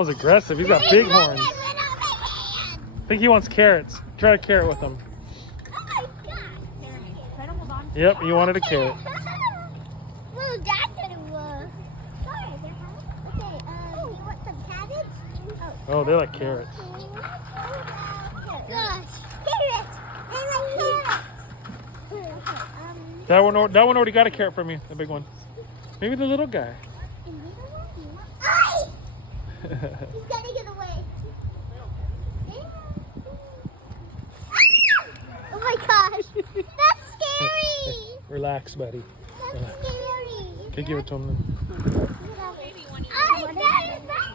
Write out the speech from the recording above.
was aggressive. He's got big horns. I think he wants carrots. Try a carrot with him. Oh my god. Try to hold on. Yep, you wanted a carrot. Well, that's what it was. Sorry, okay, you want some cabbage? Oh, they like carrots. Gosh, carrots! I like carrots! That one already got a carrot from you, the big one. Maybe the little guy. Ay! He's gotta get away. Oh my gosh, that's scary! Relax, buddy. That's scary. Okay, give it to him then.